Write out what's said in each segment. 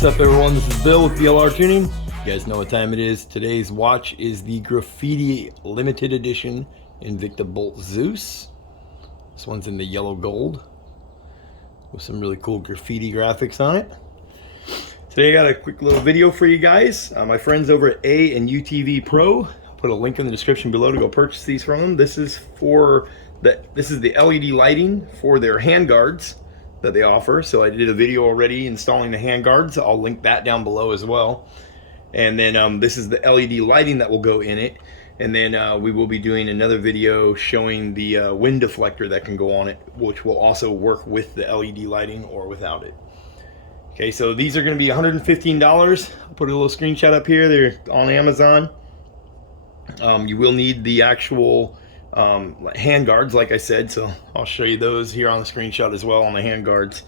What's up everyone, this is Bill with BLR Tuning. You guys know what time it is. Today's watch is the Graffiti Limited Edition Invicta Bolt Zeus. This one's in the yellow gold with some really cool graffiti graphics on it. Today I got a quick little video for you guys. My friends over at A UTV Pro, I'll put a link in the description below to go purchase these from them. This is the LED lighting for their handguards that they offer. So I did a video already installing the handguards. I'll link that down below as well. And then this is the LED lighting that will go in it. And then we will be doing another video showing the wind deflector that can go on it, which will also work with the LED lighting or without it. Okay, so these are going to be $115. I'll put a little screenshot up here. They're on Amazon. You will need the actual handguards, like I said, so I'll show you those here on the screenshot as well on the handguards.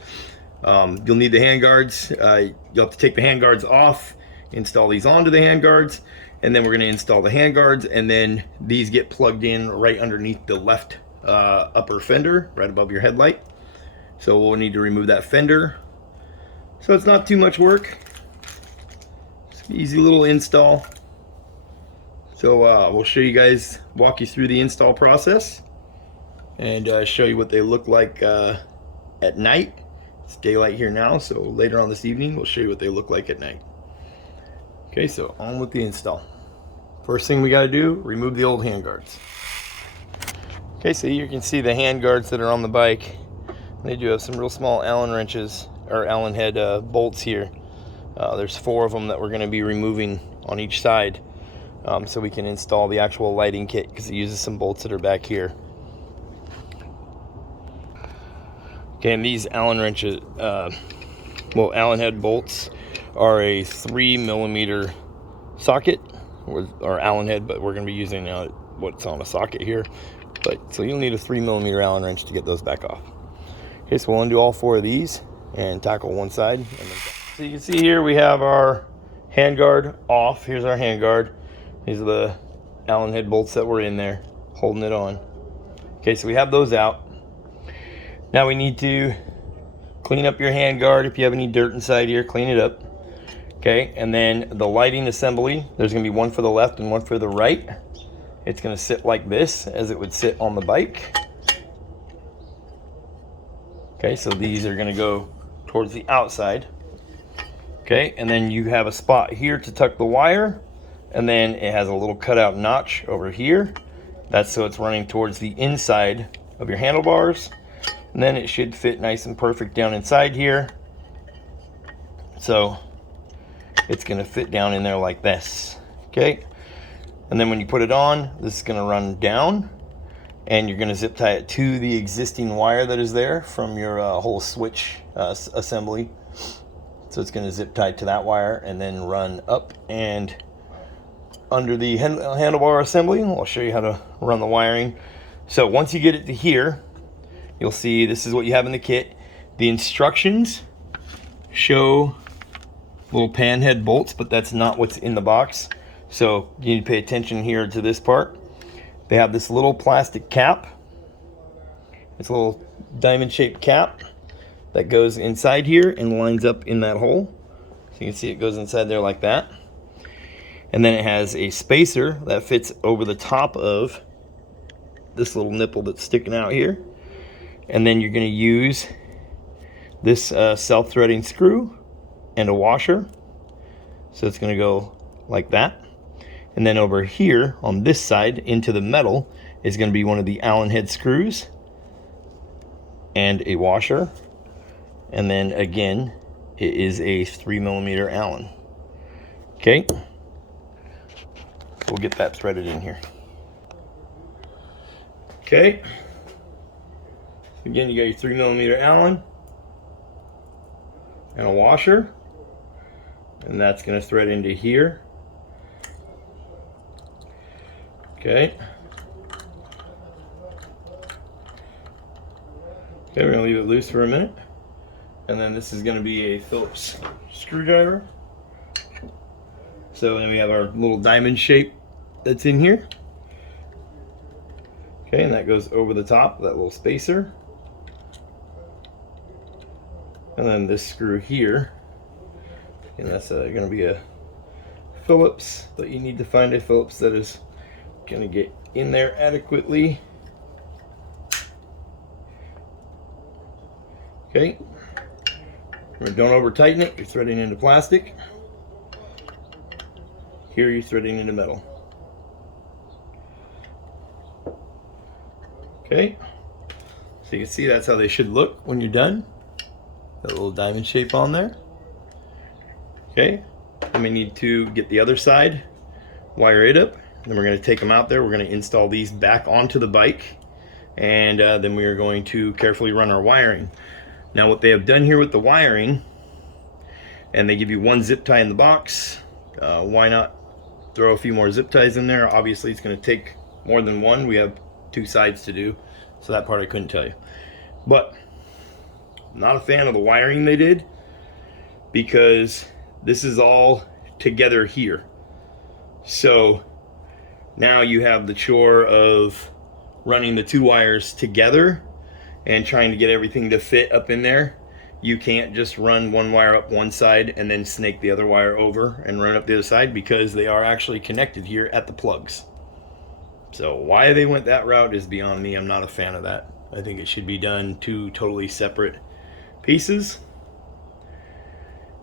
You'll need the handguards. You'll have to take the handguards off, install these onto the handguards, and then we're going to install the handguards, and then these get plugged in right underneath the left upper fender, right above your headlight. So we'll need to remove that fender. So it's not too much work. It's an easy little install. So we'll show you guys, walk you through the install process and show you what they look like at night. It's daylight here now, so later on this evening we'll show you what they look like at night. Okay, so on with the install. First thing we got to do, remove the old handguards. Okay, so you can see the handguards that are on the bike. They do have some real small Allen wrenches, or Allen head bolts here. There's 4 of them that we're going to be removing on each side. So we can install the actual lighting kit because it uses some bolts that are back here. Okay, and these Allen wrenches, Allen head bolts are a 3mm socket, or Allen head, but we're going to be using what's on a socket here. But so you'll need a 3mm Allen wrench to get those back off. Okay, so we'll undo all 4 of these and tackle one side. And then, so you can see here we have our handguard off. Here's our handguard. These are the Allen head bolts that were in there, holding it on. Okay, so we have those out. Now we need to clean up your handguard. If you have any dirt inside here, clean it up. Okay, and then the lighting assembly, there's gonna be one for the left and one for the right. It's gonna sit like this, as it would sit on the bike. Okay, so these are gonna go towards the outside. Okay, and then you have a spot here to tuck the wire. And then it has a little cutout notch over here. That's so it's running towards the inside of your handlebars. And then it should fit nice and perfect down inside here. So it's gonna fit down in there like this, okay? And then when you put it on, this is gonna run down and you're gonna zip tie it to the existing wire that is there from your whole switch assembly. So it's gonna zip tie to that wire and then run up and under the handlebar assembly. I'll show you how to run the wiring. So once you get it to here, you'll see this is what you have in the kit. The instructions show little pan head bolts, but that's not what's in the box. So you need to pay attention here to this part. They have this little plastic cap. It's a little diamond shaped cap that goes inside here and lines up in that hole. So you can see it goes inside there like that. And then it has a spacer that fits over the top of this little nipple that's sticking out here. And then you're going to use this self-threading screw and a washer. So it's going to go like that. And then over here on this side into the metal is going to be one of the Allen head screws and a washer. And then again, it is a 3mm Allen. Okay. We'll get that threaded in here. Okay. Again, you got your 3mm Allen and a washer, and that's going to thread into here. Okay. Okay, we're going to leave it loose for a minute, and then this is going to be a Phillips screwdriver. So then we have our little diamond shape that's in here. Okay, and that goes over the top, that little spacer. And then this screw here And that's going to be a Phillips, but you need to find a Phillips that is going to get in there adequately. Okay, don't over tighten it. You're threading into plastic. Here you're threading into metal. Okay, so you can see that's how they should look when you're done. That little diamond shape on there. Okay, then we need to get the other side, wire it up. Then we're going to take them out there. We're going to install these back onto the bike, and then we are going to carefully run our wiring. Now what they have done here with the wiring, and they give you one zip tie in the box. Why not throw a few more zip ties in there? Obviously it's going to take more than one. We have 2 sides to do, so that part I couldn't tell you. But I'm not a fan of the wiring they did, because this is all together here. So now you have the chore of running the 2 wires together and trying to get everything to fit up in there. You can't just run one wire up one side and then snake the other wire over and run up the other side, because they are actually connected here at the plugs. So why they went that route is beyond me. I'm not a fan of that. I think it should be done 2 totally separate pieces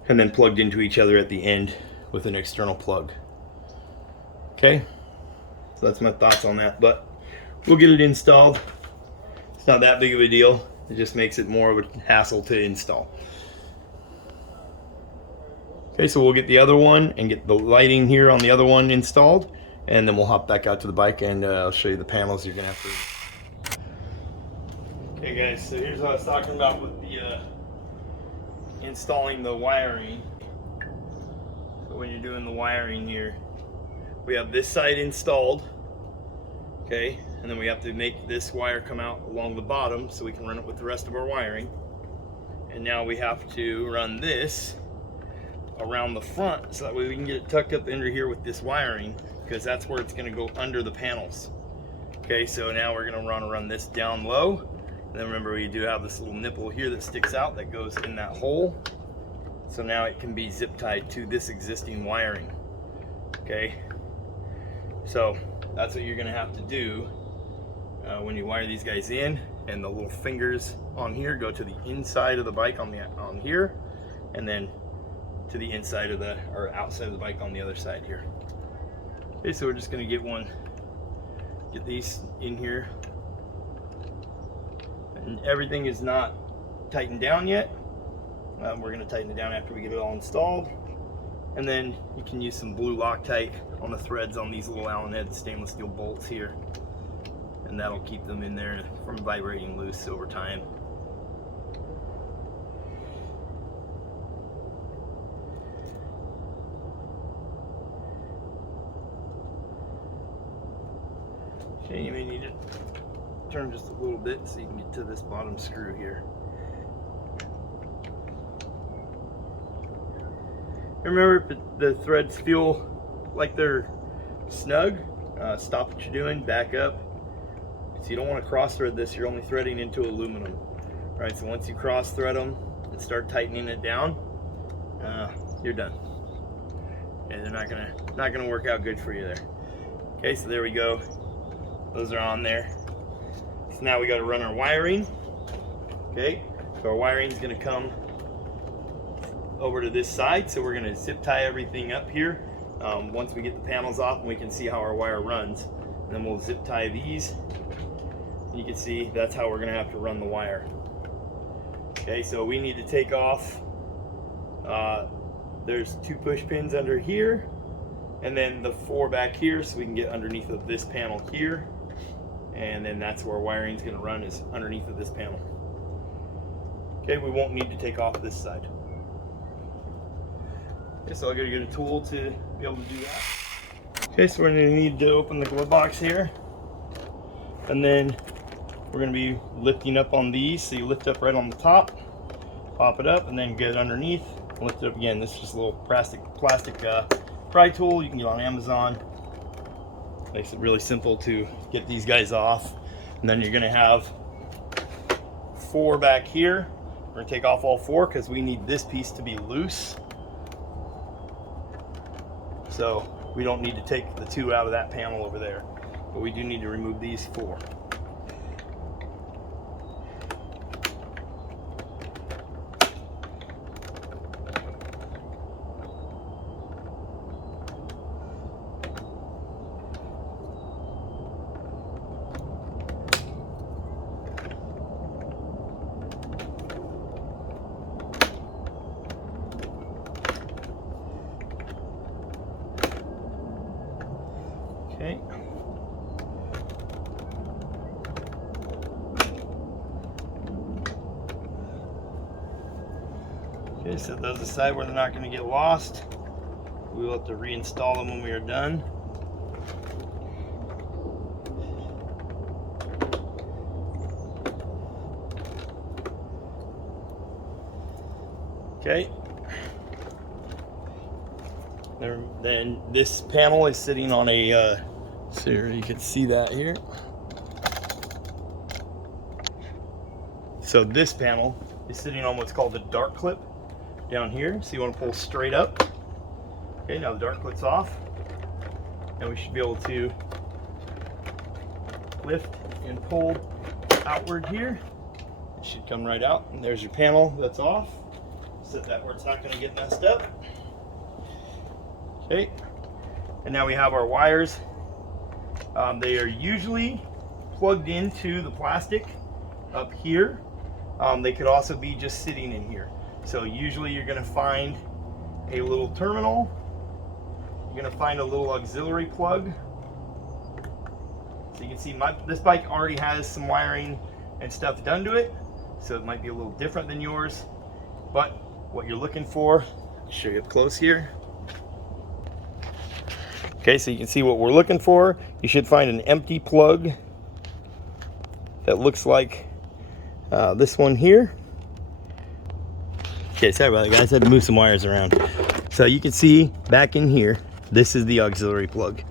and then plugged into each other at the end with an external plug. Okay, so that's my thoughts on that, but we'll get it installed. It's not that big of a deal. It just makes it more of a hassle to install. Okay, so we'll get the other one and get the lighting here on the other one installed, and then we'll hop back out to the bike and I'll show you the panels you're gonna have to. Okay guys, so here's what I was talking about with the installing the wiring. So when you're doing the wiring here, we have this side installed, okay, and then we have to make this wire come out along the bottom so we can run it with the rest of our wiring. And now we have to run this around the front so that way we can get it tucked up under here with this wiring, because that's where it's going to go under the panels. Okay, so now we're going to run this down low, and then remember we do have this little nipple here that sticks out that goes in that hole, so now it can be zip tied to this existing wiring. Okay, so that's what you're going to have to do when you wire these guys in, and the little fingers on here go to the inside of the bike on here, and then to the inside of the, or outside of the bike on the other side here. Okay, so we're just going to get these in here, and everything is not tightened down yet. We're going to tighten it down after we get it all installed, and then you can use some blue Loctite on the threads on these little Allen head stainless steel bolts here, and that'll keep them in there from vibrating loose over time. Okay, you may need to turn just a little bit so you can get to this bottom screw here. Remember, if the threads feel like they're snug, stop what you're doing, back up. So you don't want to cross thread this, you're only threading into aluminum. Alright, so once you cross thread them and start tightening it down, you're done. And they're not gonna work out good for you there. Okay, so there we go. Those are on there. So now we got to run our wiring. Okay, so our wiring is going to come over to this side, so we're going to zip tie everything up here once we get the panels off and we can see how our wire runs. And then we'll zip tie these. You can see that's how we're going to have to run the wire. Okay, so we need to take off, there's 2 push pins under here, and then the 4 back here, so we can get underneath of this panel here, and then that's where wiring is going to run, is underneath of this panel. Okay, we won't need to take off this side. Okay, so I'll get a tool to be able to do that. Okay, so we're going to need to open the glove box here, and then we're going to be lifting up on these. So you lift up right on the top, pop it up, and then get it underneath, and lift it up again. This is just a little plastic pry tool you can get on Amazon. Makes it really simple to get these guys off. And then you're going to have 4 back here. We're going to take off all 4 because we need this piece to be loose. So we don't need to take the 2 out of that panel over there, but we do need to remove these 4. Okay. Okay, set those aside where they're not going to get lost. We will have to reinstall them when we are done. Okay. Then this panel is sitting on a, so you can see that here. So this panel is sitting on what's called a dart clip down here. So you want to pull straight up. Okay, now the dart clip's off. And we should be able to lift and pull outward here. It should come right out. And there's your panel that's off. Set that where it's not going to get messed up. Okay, and now we have our wires. They are usually plugged into the plastic up here. They could also be just sitting in here. So usually you're going to find a little terminal. You're going to find a little auxiliary plug. So you can see this bike already has some wiring and stuff done to it. So it might be a little different than yours. But what you're looking for, I'll show you up close here. Okay, so you can see what we're looking for. You should find an empty plug that looks like this one here. Okay, sorry about that, guys. I had to move some wires around. So you can see back in here, this is the auxiliary plug.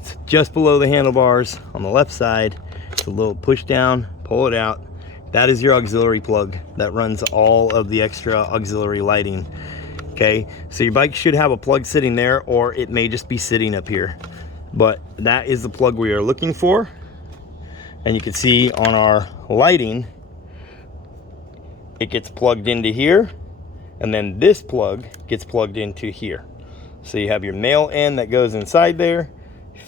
It's just below the handlebars on the left side. It's a little push down, pull it out. That is your auxiliary plug that runs all of the extra auxiliary lighting. Okay, so your bike should have a plug sitting there, or it may just be sitting up here. But that is the plug we are looking for. And you can see on our lighting, it gets plugged into here, and then this plug gets plugged into here. So you have your male end that goes inside there,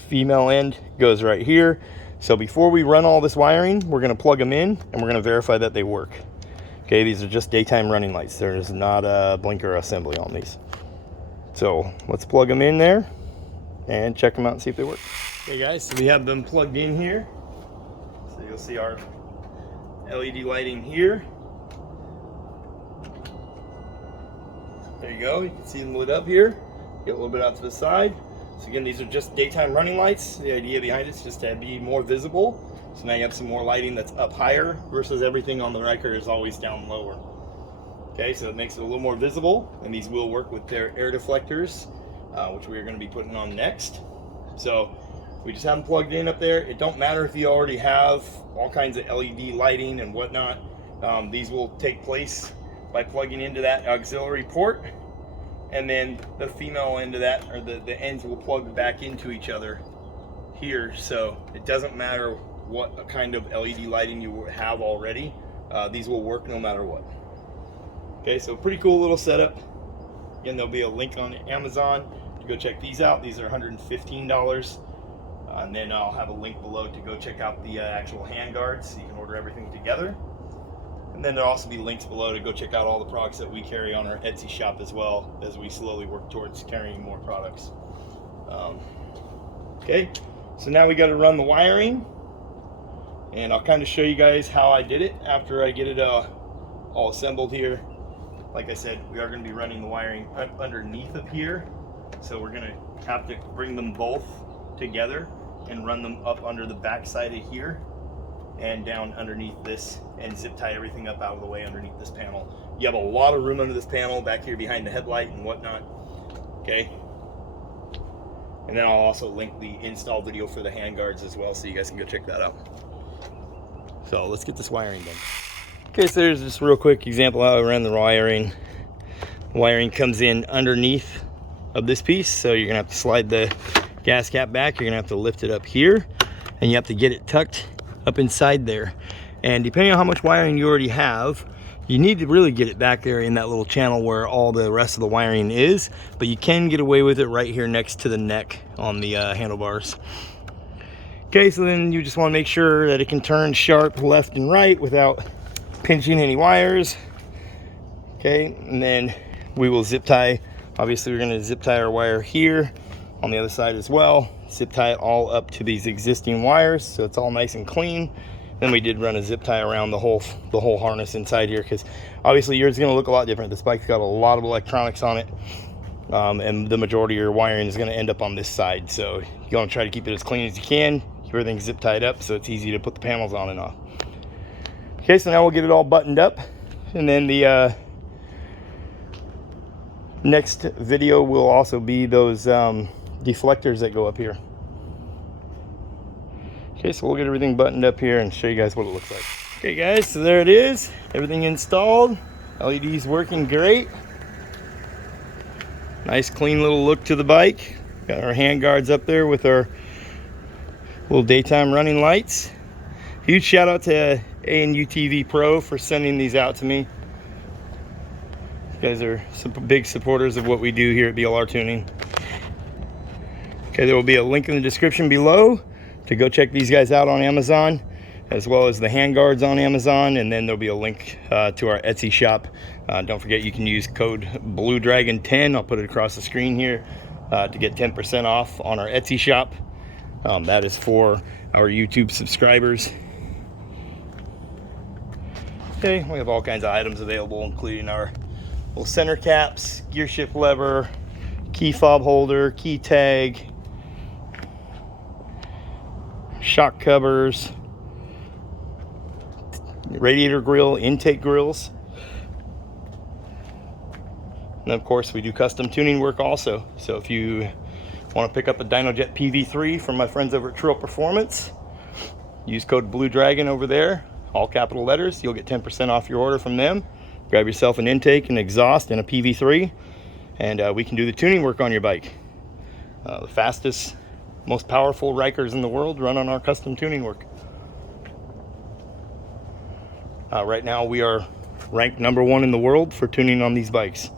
female end goes right here. So before we run all this wiring, we're going to plug them in and we're going to verify that they work. Okay, these are just daytime running lights. There's not a blinker assembly on these. So let's plug them in there and check them out and see if they work. Okay guys, so we have them plugged in here. So you'll see our LED lighting here. There you go, you can see them lit up here. Get a little bit out to the side. So again, these are just daytime running lights. The idea behind it is just to be more visible. So now you have some more lighting that's up higher versus everything on the Ryker is always down lower. Okay, so it makes it a little more visible, and these will work with their air deflectors, which we are going to be putting on next. So we just have them plugged in up there. It don't matter if you already have all kinds of LED lighting and whatnot. These will take place by plugging into that auxiliary port, and then the female end of that, or the ends will plug back into each other here. So it doesn't matter what kind of LED lighting you have already. These will work no matter what. Okay, so pretty cool little setup. Again, there'll be a link on Amazon to go check these out. These are $115. And then I'll have a link below to go check out the actual handguards, so you can order everything together. And then there'll also be links below to go check out all the products that we carry on our Etsy shop, as well as we slowly work towards carrying more products. Okay, so now we got to run the wiring, and I'll kind of show you guys how I did it after I get it all assembled here. Like I said, we are going to be running the wiring underneath of here, so we're going to have to bring them both together and run them up under the back side of here and down underneath this, and zip tie everything up out of the way underneath this panel. You have a lot of room under this panel back here behind the headlight and whatnot. Okay, and then I'll also link the install video for the handguards as well, so you guys can go check that out. So let's get this wiring done. Okay, so there's just a real quick example how I ran the wiring. The wiring comes in underneath of this piece. So you're gonna have to slide the gas cap back. You're gonna have to lift it up here, and you have to get it tucked up inside there. And depending on how much wiring you already have, you need to really get it back there in that little channel where all the rest of the wiring is, but you can get away with it right here next to the neck on the handlebars. Okay, so then you just want to make sure that it can turn sharp left and right without pinching any wires. Okay, and then we will zip tie. Obviously we're going to zip tie our wire here on the other side as well. Zip tie it all up to these existing wires so it's all nice and clean. Then we did run a zip tie around the whole harness inside here, because obviously yours is going to look a lot different. This bike's got a lot of electronics on it, and the majority of your wiring is going to end up on this side. So you want to try to keep it as clean as you can. Keep everything zip tied up so it's easy to put the panels on and off. Okay, so now we'll get it all buttoned up, and then the next video will also be those deflectors that go up here. Okay, so we'll get everything buttoned up here and show you guys what it looks like. Okay guys, so there it is. Everything installed. LED's working great. Nice clean little look to the bike. Got our hand guards up there with our little daytime running lights. Huge shout out to A UTV Pro for sending these out to me. You guys are some big supporters of what we do here at BLR Tuning. Okay, there will be a link in the description below to go check these guys out on Amazon, as well as the handguards on Amazon, and then there'll be a link to our Etsy shop. Don't forget you can use code BlueDragon10. I'll put it across the screen here to get 10% off on our Etsy shop. That is for our YouTube subscribers. Okay, we have all kinds of items available, including our little center caps, gear shift lever, key fob holder, key tag, shock covers, radiator grill, intake grills, and of course we do custom tuning work also. So if you want to pick up a DynoJet PV3 from my friends over at Trill Performance, use code BlueDragon over there, all capital letters. You'll get 10% off your order from them. Grab yourself an intake, an exhaust, and a PV3, and we can do the tuning work on your bike. The fastest, most powerful Rykers in the world run on our custom tuning work. Right now we are ranked #1 in the world for tuning on these bikes,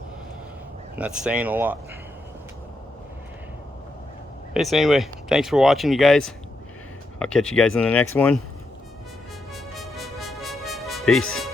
and that's saying a lot. Okay, so anyway, thanks for watching, you guys. I'll catch you guys in the next one. Peace.